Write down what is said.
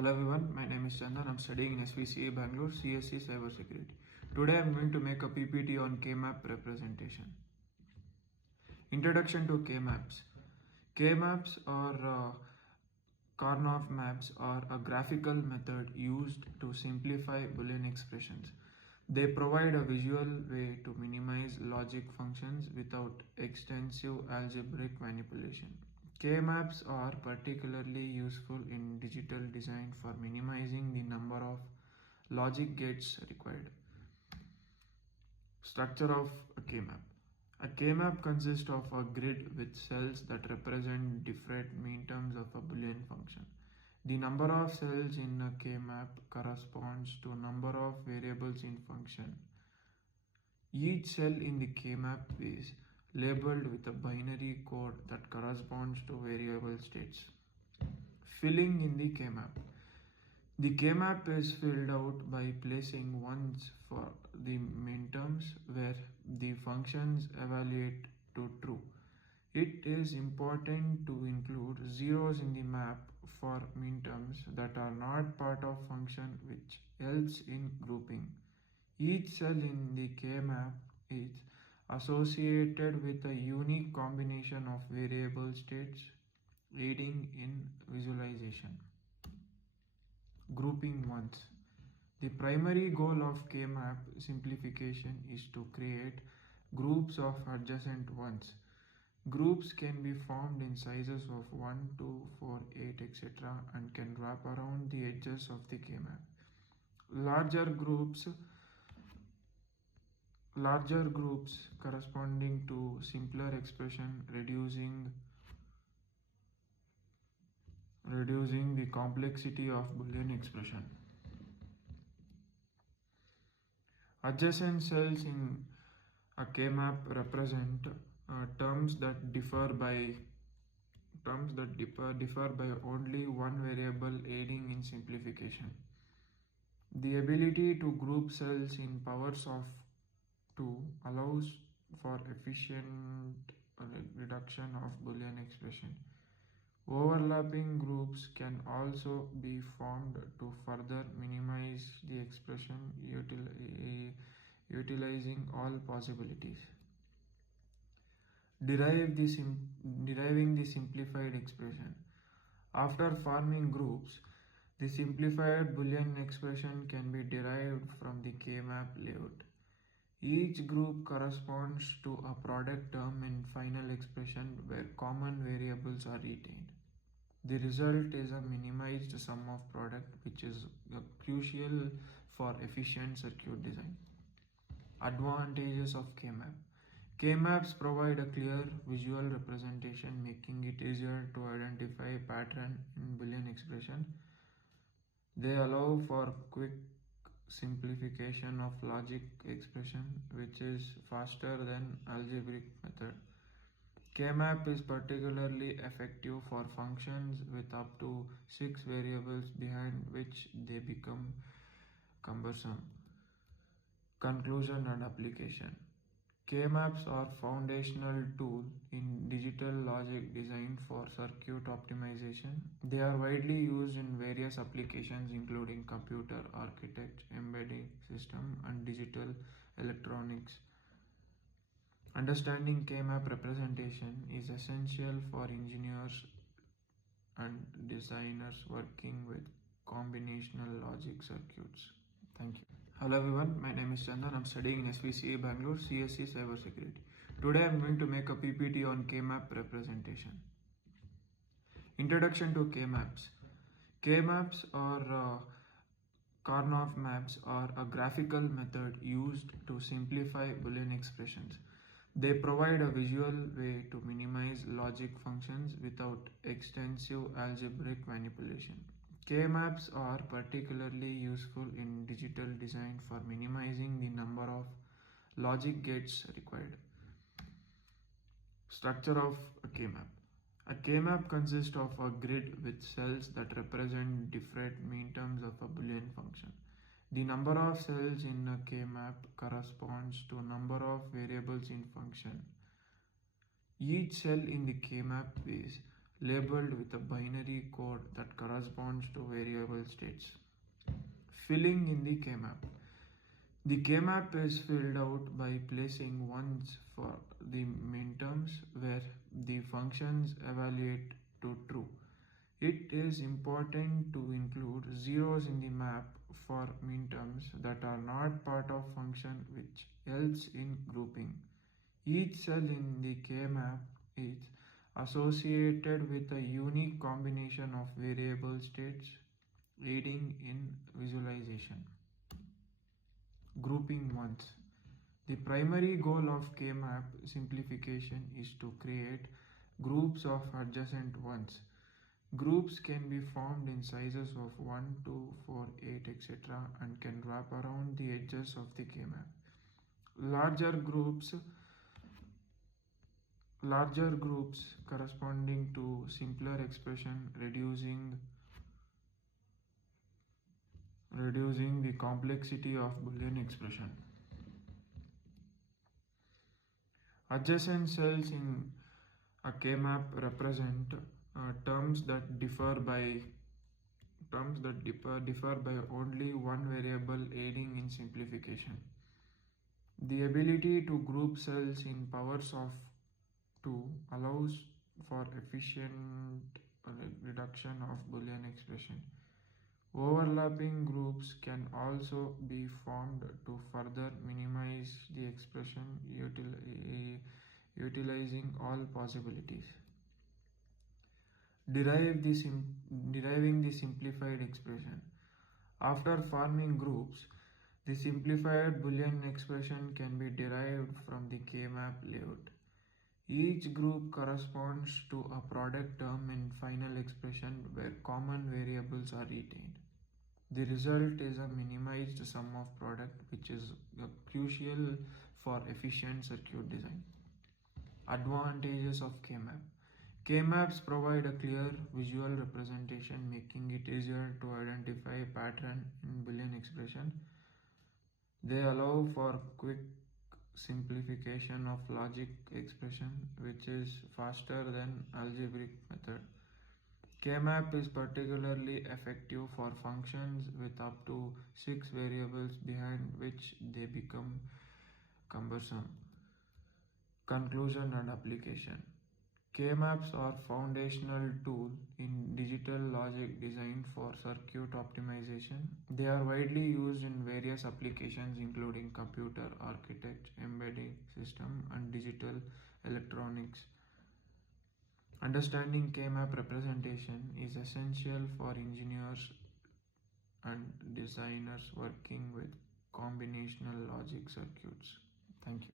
Hello everyone, my name is Chandan. I'm studying in SVCA Bangalore, CSC Cybersecurity. Today I'm going to make a PPT on K-map representation. Introduction to K-maps. K-maps or Karnaugh maps are a graphical method used to simplify Boolean expressions. They provide a visual way to minimize logic functions without extensive algebraic manipulation. K-maps are particularly useful in digital design for minimizing the number of logic gates required. Structure of a K-map. A K-map consists of a grid with cells that represent different mean-terms of a Boolean function. The number of cells in a K-map corresponds to number of variables in function. Each cell in the K-map is labeled with a binary code that corresponds to variable states. Filling in the K-map. The K-map is filled out by placing ones for the minterms where the functions evaluate to true. It is important to include zeros in the map for minterms that are not part of function, which helps in grouping. Each cell in the K-map is associated with a unique combination of variable states, aiding in visualization. Grouping ones. The primary goal of K-map simplification is to create groups of adjacent ones. Groups can be formed in sizes of 1, 2, 4, 8, etc. and can wrap around the edges of the K-map. Larger groups corresponding to simpler expression, reducing the complexity of Boolean expression. Adjacent cells in a K-map represent terms that differ by only one variable, aiding in simplification. The ability to group cells in powers of 2 allows for efficient reduction of Boolean expression. Overlapping groups can also be formed to further minimize the expression, utilizing all possibilities. Deriving the simplified expression. After forming groups, the simplified Boolean expression can be derived from the K-map layout. Each group corresponds to a product term in final expression where common variables are retained. The result is a minimized sum of product, which is crucial for efficient circuit design. Advantages of K-map. K-maps provide a clear visual representation, making it easier to identify pattern in Boolean expression. They allow for quick simplification of logic expression, which is faster than algebraic method. K-map is particularly effective for functions with up to 6 variables, behind which they become cumbersome. Conclusion and application. K-maps are foundational tool in digital logic design for circuit optimization. They are widely used in various applications including computer architecture, embedding system, and digital electronics. Understanding K-map representation is essential for engineers and designers working with combinational logic circuits. Thank you. Hello everyone, my name is Chandan. I'm studying in SVCA Bangalore, CSC Cybersecurity. Today I'm going to make a PPT on K-map representation. Introduction to K-maps. K-maps or Karnaugh maps are a graphical method used to simplify Boolean expressions. They provide a visual way to minimize logic functions without extensive algebraic manipulation. K-maps are particularly useful in digital design for minimizing the number of logic gates required. Structure of a K-map. A K-map consists of a grid with cells that represent different mean-terms of a Boolean function. The number of cells in a K-map corresponds to number of variables in function. Each cell in the K-map is labeled with a binary code that corresponds to variable states. Filling in the K-map. The K-map is filled out by placing ones for the minterms where the functions evaluate to true. It is important to include zeros in the map for minterms that are not part of function, which helps in grouping. Each cell in the K-map is associated with a unique combination of variable states, aiding in visualization. Grouping ones. The primary goal of K-map simplification is to create groups of adjacent ones. Groups can be formed in sizes of 1, 2, 4, 8, etc. and can wrap around the edges of the K-map. Larger groups corresponding to simpler expression, reducing the complexity of Boolean expression. Adjacent cells in a K-map represent terms that differ by only one variable, aiding in simplification. The ability to group cells in powers of 2 allows for efficient reduction of Boolean expression. Overlapping groups can also be formed to further minimize the expression, utilizing all possibilities. Deriving the simplified expression. After forming groups, the simplified Boolean expression can be derived from the K-map layout. Each group corresponds to a product term in final expression where common variables are retained. The result is a minimized sum of product, which is crucial for efficient circuit design. Advantages of K-map. K-maps provide a clear visual representation, making it easier to identify pattern in Boolean expression. They allow for quick simplification of logic expression, which is faster than algebraic method. K-map is particularly effective for functions with up to 6 variables, behind which they become cumbersome. Conclusion and application. K-maps are foundational tool in digital logic design for circuit optimization. They are widely used in various applications including computer, architecture, embedding system, and digital electronics. Understanding K-map representation is essential for engineers and designers working with combinational logic circuits. Thank you.